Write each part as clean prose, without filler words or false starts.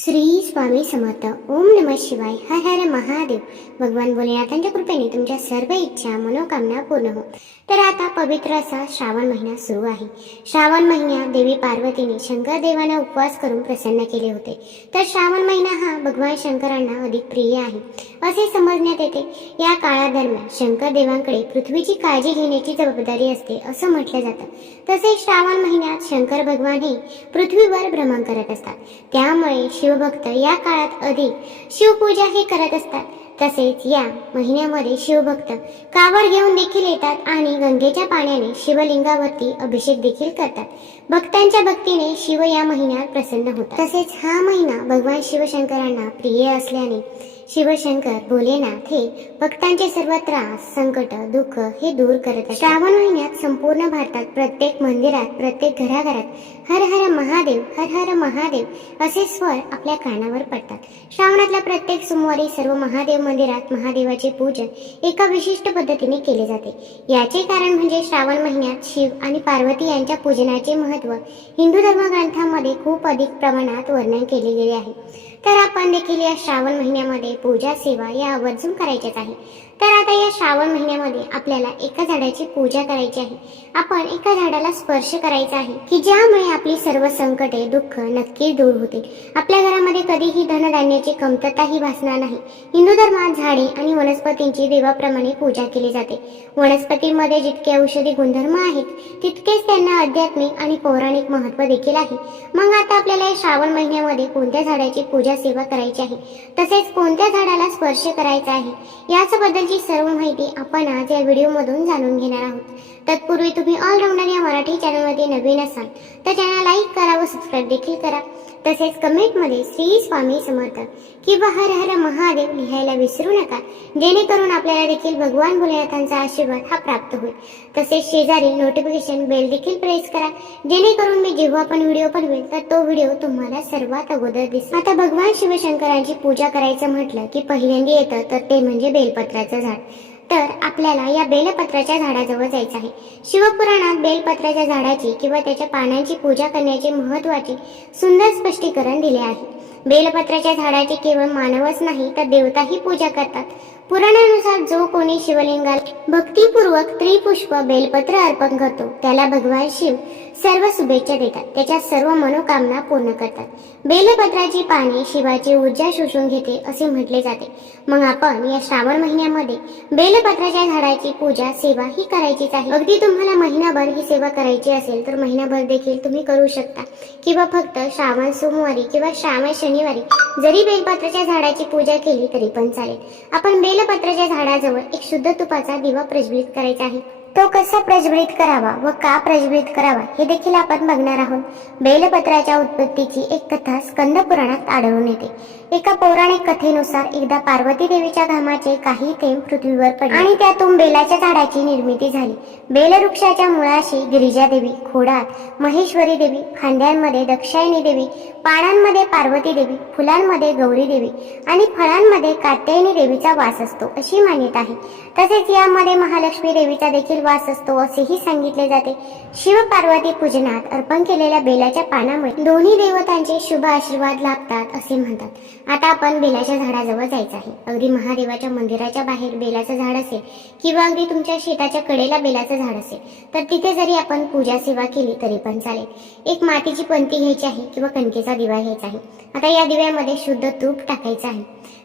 श्री स्वामी समर्थ. ओम नमः शिवाय. हर हर महादेव. भगवान भोलेनाथांच्या कृपेने तुमच्या सर्व इच्छा मनोकामना पूर्ण हो. तर आता पवित्र असा श्रावण महिना सुरू आहे. श्रावण महिन्यात देवी पार्वतीने शंकर देवांना उपवास करून प्रसन्न केले होते. तर श्रावण महिना हा भगवान शंकरांना अधिक प्रिय आहे असे समजण्यात येते. या काळादरम्यान शंकर देवांकडे पृथ्वीची काळजी घेण्याची जबाबदारी असते असं म्हटलं जातं. तसेच श्रावण महिन्यात शंकर भगवान हे पृथ्वीवर भ्रमण करत असतात. त्यामुळे शिवभक्त या काळात अधिक शिवपूजा हे करत असतात. तसेच या महिन्यामध्ये शिवभक्त कावड घेऊन देखील येतात आणि गंगेच्या पाण्याने शिवलिंगावरती अभिषेक देखील करतात. भक्तांच्या भक्तीने शिव या महिन्यात प्रसन्न होतात. तसेच हा महिना भगवान शिवशंकरांना प्रिय असल्याने शिवशंकर भोलेनाथ हे भक्तांचे सर्व त्रास, संकट, दुःख हे दूर करत असतात. श्रावण महिन्यात संपूर्ण भारतात प्रत्येक मंदिरात, प्रत्येक घराघरात हर हर महादेव, हर हर महादेव असे स्वर आपल्या कानावर पडतात. श्रावणातल्या प्रत्येक सोमवारी सर्व महादेव मंदिरात महादेवाचे पूजन एका विशिष्ट पद्धतीने केले जाते. याचे कारण म्हणजे श्रावण महिन्यात शिव आणि पार्वती यांच्या पूजनाचे महत्त्व हिंदू धर्मग्रंथांमध्ये खूप अधिक प्रमाणात वर्णन केले गेले आहे. तर आपण देखील या श्रावण महिन्यामध्ये पूजा सेवा या आवर्जून करायच्याच आहे. तर आता या श्रावण महिन्यामध्ये आपल्याला एका झाडाची पूजा करायची आहे. आपण एका झाडाला स्पर्श करायचा आहे की ज्यामुळे आपली सर्व संकटे, दुःख नक्की दूर होतील. आपल्या घरामध्ये कधीही धनधान्याची कमतरताही भासणार नाही. हिंदू धर्मात झाडे आणि वनस्पतींची देवाप्रमाणे पूजा केली जाते. वनस्पतींमध्ये जितके औषधी गुणधर्म आहेत तितकेच त्यांना आध्यात्मिक आणि पौराणिक महत्त्व देखील आहे. मग आता आपल्याला या श्रावण महिन्यामध्ये कोणत्या झाडाची पूजा सेवा करायची आहे, तसेच कोणत्या झाडाला स्पर्श करायचा आहे, याच्याबद्दलची सर्व माहिती आपण आज या व्हिडिओमधून जाणून घेणार आहोत. तत्पूर्वी तुम्ही ऑलराऊंडर या मराठी चॅनलमध्ये नवीन असाल तर चॅनल लाईक करा व सबस्क्राईब देखील करा. तसेच कमेंटमध्ये श्री स्वामी समर्थ किंवा हर हर महादेव लिहायला विसरू नका, जेणेकरून आपल्याला देखील भगवान भोलेनाथांचा आशीर्वाद हा प्राप्त होईल. तसेच शेजारी नोटिफिकेशन बेल देखील प्रेस करा, जेणेकरून मी जेव्हा पण व्हिडिओ बनवेल तर तो व्हिडिओ तुम्हाला सर्वात अगोदर दिसेल. आता भगवान शिवशंकरांची पूजा करायचं म्हटलं की पहिल्यांदा येतं तर ते म्हणजे बेलपत्राचं झाड. तर आपल्याला या बेलपत्राच्या झाडाजवळ जायचं आहे. शिवपुराणात बेलपत्राच्या झाडाची किंवा त्याच्या पानांची पूजा करण्याचे महत्त्वाचे सुंदर स्पष्टीकरण दिले आहे. बेलपत्राच्या झाडाची केवळ मानवच नाही तर देवताही पूजा करतात. पुराणानुसार जो कोणी शिवलिंगाला भक्तिपूर्वक त्रिपुष्प बेलपत्र अर्पण करतो त्याला भगवान शिव सर्व शुभेच्छा देतात, त्याच्या सर्व मनोकामना पूर्ण करतात. बेलपत्राची पाने शिवाची ऊर्जा शोषून घेते असे म्हटले जाते. मग आपण या श्रावण महिन्यामध्ये बेलपत्राच्या झाडाची पूजा सेवा ही करायचीच आहे. अगदी तुम्हाला महिनाभर ही सेवा करायची असेल तर महिनाभर देखील तुम्ही करू शकता, किंवा फक्त श्रावण सोमवारी किंवा श्रावण शनिवारी जरी बेलपत्राच्या झाडाची पूजा केली तरी पण चालेल. आपण बेलपत्राच्या झाडाजवळ एक शुद्ध तुपाचा दिवा प्रज्वलित करायचा आहे. तो कसा प्रज्वलित करावा व का प्रज्वलित करावा हे देखील आपण बघणार आहोत. बेलपत्राच्या उत्पत्तीची एक कथा स्कंद पुराणात आढळून येते. एका पौराणिक कथेनुसार एकदा पार्वती देवीच्या घामाचे काही थेंब पृथ्वीवर पडले आणि त्यातून बेलाच्या झाडाची निर्मिती झाली. बेलवृक्षाच्या मुळाशी गिरिजा देवी, खोडात महेश्वरी देवी, फांद्यांमध्ये दक्षायनी देवी, पानांमध्ये पार्वती देवी, फुलांमध्ये गौरी देवी आणि फळांमध्ये कात्यायनी देवीचा वास असतो अशी मान्यता आहे. तसेच यामध्ये महालक्ष्मी देवीचा देखील वास असतो असेही सांगितले जाते. शिव पार्वती पूजनात अर्पण केलेल्या बेलाच्या पानामुळे दोन्ही देवतांचे शुभ आशीर्वाद लाभतात असे म्हणतात. आता आपण बेलाच्या झाडाजवळ जायचं आहे. अगदी महादेवाच्या मंदिराच्या बाहेर बेलाचं झाड असेल किंवा अगदी तुमच्या शेताच्या कडेला बेलाचं झाड असेल तर तिथे जरी आपण पूजा सेवा केली तरी पण चालेल. एक मातीची पंती घ्यायची आहे किंवा कणकेचा दिवा घ्यायचा आहे. आता या दिव्यामध्ये शुद्ध तूप टाकायचं आहे.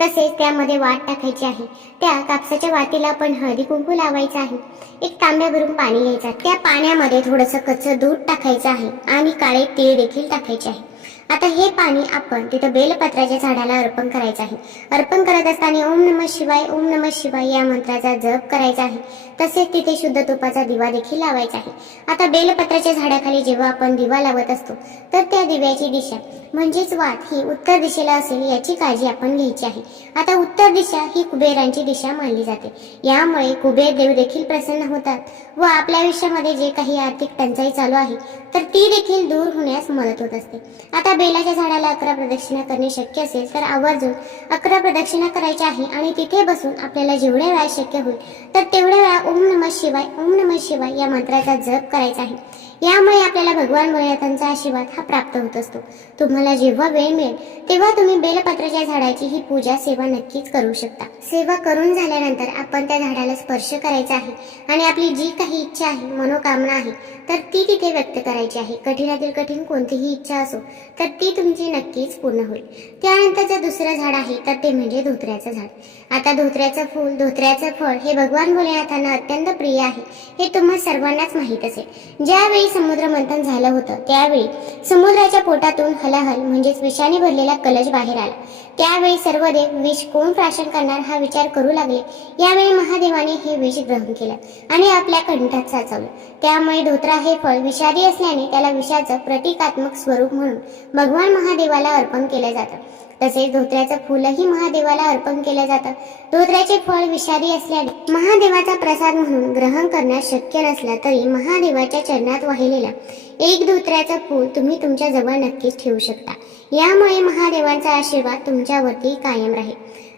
तसेच त्यामध्ये वात टाकायची आहे. त्या कापसाच्या वातीला आपण हळदी कुंकू लावायचं आहे. एक तांब्या भरून पाणी घ्यायचं. त्या पाण्यामध्ये थोडंसं कच्चं दूध टाकायचं आहे आणि काळे तीळ देखील टाकायचे आहे. आता हे पाणी आपण तिथं बेलपत्राच्या झाडाला अर्पण करायचं आहे. अर्पण करत असताना ओम नमः शिवाय, ओम नमः शिवाय या मंत्राचा जप करायचा आहे. तसेच तिथे शुद्ध तुपाचा दिवा देखील लावायचा आहे. आता बेलपत्राच्या झाडाखाली जेव्हा आपण दिवा लावत असतो तर त्या दिव्याची दिशा म्हणजेच वात ही उत्तर दिशेला असेल याची काळजी आपण घ्यायची आहे. आता उत्तर दिशा ही कुबेरांची दिशा मानली जाते. यामुळे कुबेर देव देखील प्रसन्न होतात व आपल्या आयुष्यामध्ये जे काही आर्थिक टंचाई चालू आहे तर ती देखील दूर होण्यास मदत होत असते. आता बेलाच्या झाडाला 11 प्रदक्षिणा करणे शक्य असेल तर आवर्जून 11 प्रदक्षिणा करायच्या आहे आणि तिथे बसून आपल्याला जेवढ्या वेळा शक्य होईल तर तेवढ्या वेळा ओम नमः शिवाय, ओम नमः शिवाय या मंत्राचा जप करायचा आहे. यामुळे आपल्याला भगवान भोलेनाथांचा आशीर्वाद हा प्राप्त होत असतो. तुम्हाला जेव्हा वेळ मिळेल तेव्हा तुम्ही बेलपत्राच्या झाडाची ही पूजा सेवा नक्कीच करू शकता. सेवा करून झाल्यानंतर आपण त्या झाडाला स्पर्श करायचा आहे आणि आपली जी काही इच्छा आहे, मनोकामना आहे, तर ती तिथे व्यक्त करायची आहे. कठीणातील कठीण कोणतीही इच्छा असो तर ती तुमची नक्कीच पूर्ण होईल. त्यानंतरचं दुसरं झाड आहे तर ते म्हणजे धोत्र्याचं झाड. आता धोत्र्याचं फूल, धोत्र्याचं फळ हे भगवान भोलेनाथांना अत्यंत प्रिय आहे, हे तुम्हा सर्वांनाच माहीत असेल. ज्यावेळी समुद्र मंथन झालं होतं त्यावेळी समुद्राच्या पोटातून हलाहल म्हणजेच विषाने भरलेला कलश बाहेर आला. त्यावेळी सर्व देव विष कोण प्राशन करणार हा विचार करू लागले. यावेळी महादेवाने हे विष ग्रहण केलं आणि आपल्या कंठात साचवलं. त्यामुळे धोत्रा हे फळ विषारी असल्याने त्याला विषाचं प्रतिकात्मक स्वरूप म्हणून भगवान महादेवाला अर्पण केलं जातं. तसेच धोत्र्याचं फूलही महादेवाला अर्पण केलं जातं. धोत्र्याचे फळ विषारी असल्याने महादेवाचा प्रसाद म्हणून ग्रहण करण्यास शक्य नसला तरी महादेवाच्या चरणात वाहिलेला एक धोत्र्याचं फूल तुम्ही तुमच्या जवळ नक्कीच ठेवू शकता. यामुळे महादेवांचा आशीर्वाद तुमच्यावरती कायम राहील.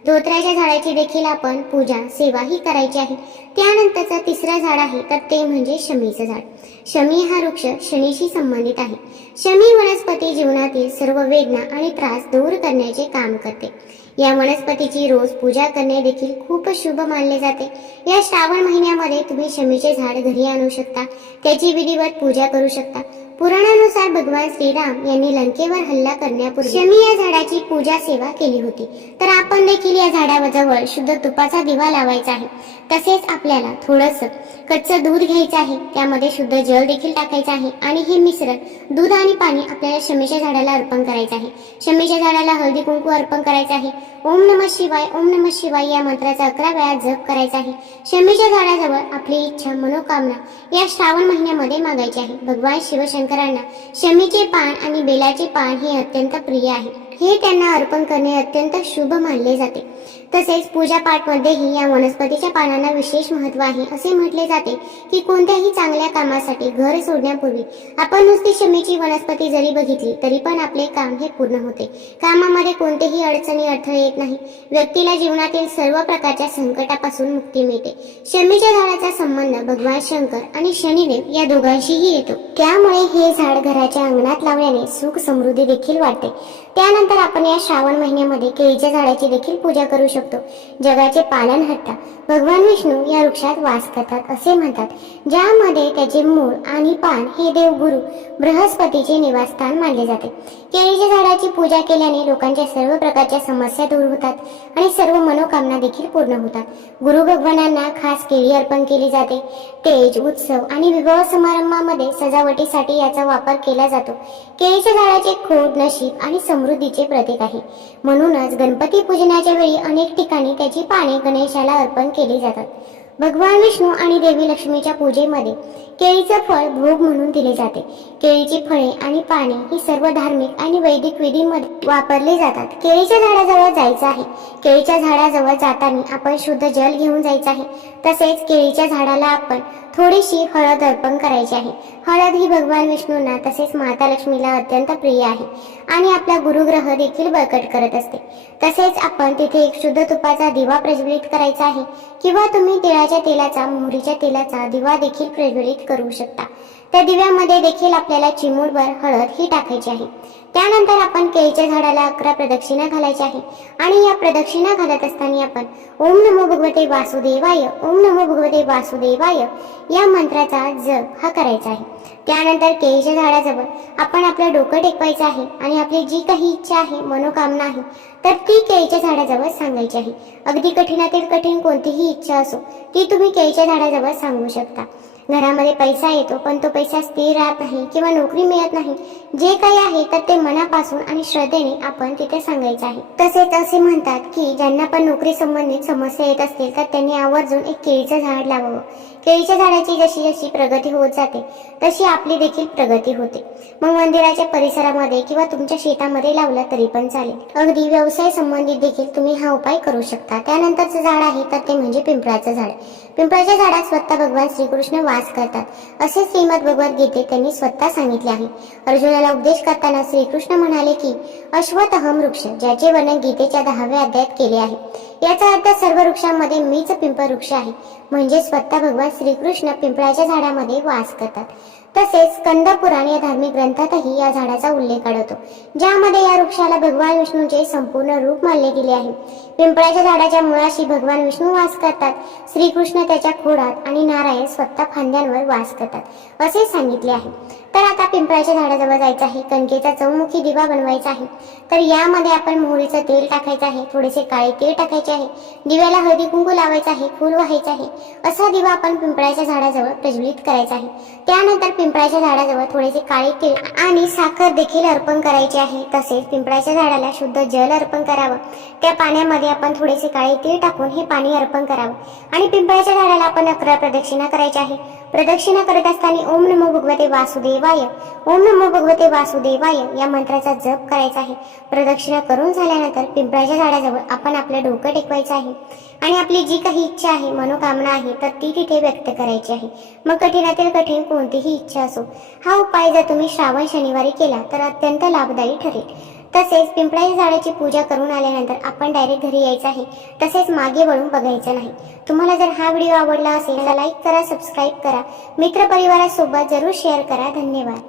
धोत्र्याच्या झाडाची देखील आपण पूजा सेवाही करायची आहे. त्यानंतरचं तिसरं झाड आहे तर ते म्हणजे शमीचं झाड. शमी हा वृक्ष शनीशी संबंधित आहे. शमी वनस्पती जीवनातील सर्व वेदना आणि त्रास दूर करण्याचे काम करते. या वनस्पतीची रोज पूजा करणे देखील खूप शुभ मानले जाते. या श्रावण महिन्यामध्ये तुम्ही शमीचे झाड घरी आणू शकता, त्याची विधिवत पूजा करू शकता. पुराणानुसार भगवान श्रीराम यांनी लंकेवर हल्ला करण्यापूर्वी शमी या झाडाची पूजा सेवा केली होती. तर आपण देखील या झाडाजवळ शुद्ध तुपाचा दिवा लावायचा आहे. तसेच आपल्याला थोडंसं कच्चं दूध घ्यायचं आहे, त्यामध्ये शुद्ध जल देखील टाकायचं आहे आणि हे मिश्रण दूध आणि पाणी आपल्याला शमीच्या झाडाला अर्पण करायचं आहे. शमीच्या झाडाला हळदी कुंकू अर्पण करायचं आहे. ओम नमः शिवाय, ओम नमः शिवाय या मंत्राचा 11 वेळा जप करायचा आहे. शमीच्या झाडाजवळ आपली इच्छा, मनोकामना या श्रावण महिन्यामध्ये मागायची आहे. भगवान शिवशंकरांना शमीचे पान आणि बेलाचे पान हे अत्यंत प्रिय आहे. हे त्यांना अर्पण करणे अत्यंत शुभ मानले जाते. तसेच पूजापाठमध्येही या वनस्पतीच्या पानांना विशेष महत्त्व आहे. असे म्हटले जाते की कोणत्याही चांगल्या कामासाठी घर सोडण्यापूर्वी आपण नुसती शमीची वनस्पती जरी बघितली तरी पण आपले काम हे पूर्ण होते. कामामध्ये कोणतेही अडचणी अडथळे येत नाही. व्यक्तीला जीवनातील सर्व प्रकारच्या संकटापासून मुक्ती मिळते. शमीच्या झाडाचा संबंध भगवान शंकर आणि शनिदेव या दोघांशीही येतो. त्यामुळे हे झाड घराच्या अंगणात लावल्याने सुख समृद्धी देखील वाढते. त्यानंतर आपण या श्रावण महिन्यामध्ये केळीच्या झाडाची देखील पूजा करू शकतो. जगाचे पालनहर्ता भगवान विष्णू या वृक्षात वास करतात असे म्हणतात, ज्यामध्ये त्याचे मूळ आणि पान हे देवगुरु बृहस्पतीचे निवासस्थान मानले जाते. केळीच्या झाडाची पूजा केल्याने लोकांच्या सर्व प्रकारच्या समस्या दूर होतात आणि सर्व मनोकामना देखील पूर्ण होतात. गुरु भगवानांना खास केळी अर्पण केली जाते. तेज, उत्सव आणि विवाह समारंभामध्ये सजावटीसाठी याचा वापर केला जातो. केळीच्या झाडाचे खोड नशीब आणि समृद्धीचे प्रतीक आहे. म्हणूनच गणपती पूजनाच्या वेळी अनेक ठिकाणी त्याची पाने गणेशाला अर्पण केली जातात. भगवान विष्णू आणि देवी लक्ष्मीच्या पूजेमध्ये केळीचं फळ भोग म्हणून दिले जाते. केळीची फळे आणि पाने ही सर्व धार्मिक आणि वैदिक विधींमध्ये वापरले जातात. केळीच्या झाडाजवळ जायचं आहे. केळीच्या झाडाजवळ जाताना आपण शुद्ध जल घेऊन जायचं आहे. तसेच केळीच्या झाडाला आपण थोडीशी हळद अर्पण करायची आहे. हळद ही भगवान विष्णूंना तसेच माता लक्ष्मीला अत्यंत प्रिय आहे आणि आपला गुरुग्रह देखील बळकट करत असते. तसेच आपण तिथे एक शुद्ध तुपाचा दिवा प्रज्वलित करायचा आहे किंवा तुम्ही तिळाच्या तेलाचा, मोहरीच्या तेलाचा दिवा देखील प्रज्वलित करू शकता. त्या दिव्यामध्ये देखील आपल्याला चिमूटभर हळद ही टाकायची आहे. त्यानंतर आपण केळीच्या झाडाला 11 प्रदक्षिणा घालायच्या आहे आणि या प्रदक्षिणा घालत असताना आपण ओम नमो भगवते वासुदेवाय, ओम नमो भगवते वासुदेवाय या मंत्राचा जप हा करायचा आहे. त्यानंतर केळीच्या झाडाजवळ आपण आपलं डोकं टेकवायचं आहे आणि आपली जी काही इच्छा आहे, मनोकामना आहे, तर ती केळीच्या झाडाजवळ सांगायची आहे. अगदी कठीणातील कठीण कोणतीही इच्छा असो ती तुम्ही केळीच्या झाडाजवळ सांगू शकता. घरामध्ये पैसा येतो पण तो पैसा स्थिर राहत नाही किंवा नोकरी मिळत नाही, जे काही आहे तर ते मनापासून आणि श्रद्धेने आपण तिथे सांगायचं आहे. तसेच असे म्हणतात की ज्यांना पण नोकरी संबंधित समस्या येत असतील तर त्यांनी आवर्जून एक केळीचं झाड लावावं. केळीच्या झाडाची जशी जशी प्रगती होत जाते तशी आपली देखील प्रगती होते. मग मंदिराच्या परिसरामध्ये किंवा तुमच्या शेतामध्ये लावलं तरी पण चालेल. अगदी व्यवसाय संबंधित देखील तुम्ही हा उपाय करू शकता. त्यानंतरचं झाड आहे तर ते म्हणजे पिंपळाचं झाड. पिंपळाच्या झाडात स्वतः भगवान श्रीकृष्ण वास करतात असे श्रीमद भगवद्गीतेत त्यांनी स्वतः सांगितले आहे. अर्जुनाला उपदेश करताना श्रीकृष्ण म्हणाले की अश्वत्थहम वृक्ष, ज्याचे वर्णन गीतेच्या 10व्या अध्यायात केले आहे. याचा अर्थ सर्व वृक्षांमध्ये मीच पिंपळ वृक्ष आहे. म्हणजे स्वतः भगवान श्रीकृष्ण पिंपळाच्या झाडामध्ये वास करतात. तसेच स्कंद पुराण या धार्मिक ग्रंथातही या झाडाचा उल्लेख आढळतो, ज्यामध्ये या वृक्षाला भगवान विष्णूचे संपूर्ण रूप मानले गेले आहे. पिंपळाच्या झाडाच्या मुळाशी भगवान विष्णू वास करतात, श्रीकृष्ण त्याच्या खोडात आणि नारायण स्वतः फांद्यांवर वास करतात असे सांगितले आहे. तर आता पिंपळाच्या झाडाजवळ जायचं आहे, कणकेचा चौमुखी दिवा बनवायचा आहे. तर यामध्ये आपण मोहरीचं तेल टाकायचं आहे, थोडेसे काळे तीळ टाकायचे आहे, दिव्याला हळदी कुंकू लावायचं आहे, फूल व्हायचं आहे. असा दिवा आपण पिंपळाच्या झाडाजवळ प्रज्वलित करायचा आहे. त्यानंतर पिंपळाच्या झाडाजवळ थोडेसे काळे तीळ आणि साखर देखील अर्पण करायचे आहे. तसेच पिंपळाच्या झाडाला शुद्ध जल अर्पण करावं. त्या पाण्यामध्ये आपण थोडेसे काळे तीळ टाकून हे पाणी अर्पण करावं आणि पिंपळाच्या झाडाला आपण 11 प्रदक्षिणा करायच्या आहे. प्रदक्षिणा करत असताना ओम नमो भगवते वासुदेवाय, ओम नमो भगवते वासुदेवाय या मंत्राचा जप करायचा आहे. प्रदक्षिणा करून झाल्यानंतर पिंपळाच्या झाडाजवळ आपण आपलं डोकं टेकवायचं आहे आणि आपली जी काही इच्छा आहे, मनोकामना आहे, तर ती तिथे व्यक्त करायची आहे. मग कठीणातील कठीण कोणतीही इच्छा असो, हा उपाय जर तुम्ही श्रावण शनिवारी केला तर अत्यंत लाभदायी ठरेल. तसेच पिंपळाच्या झाडाची पूजा करून आल्यानंतर आपण डायरेक्ट घरी यायचं आहे. तसेच मागे वळून बघायचं नाही. तुम्हाला जर हा व्हिडिओ आवडला असेल तर लाईक करा, सबस्क्राईब करा, मित्रपरिवारासोबत जरूर शेअर करा. धन्यवाद.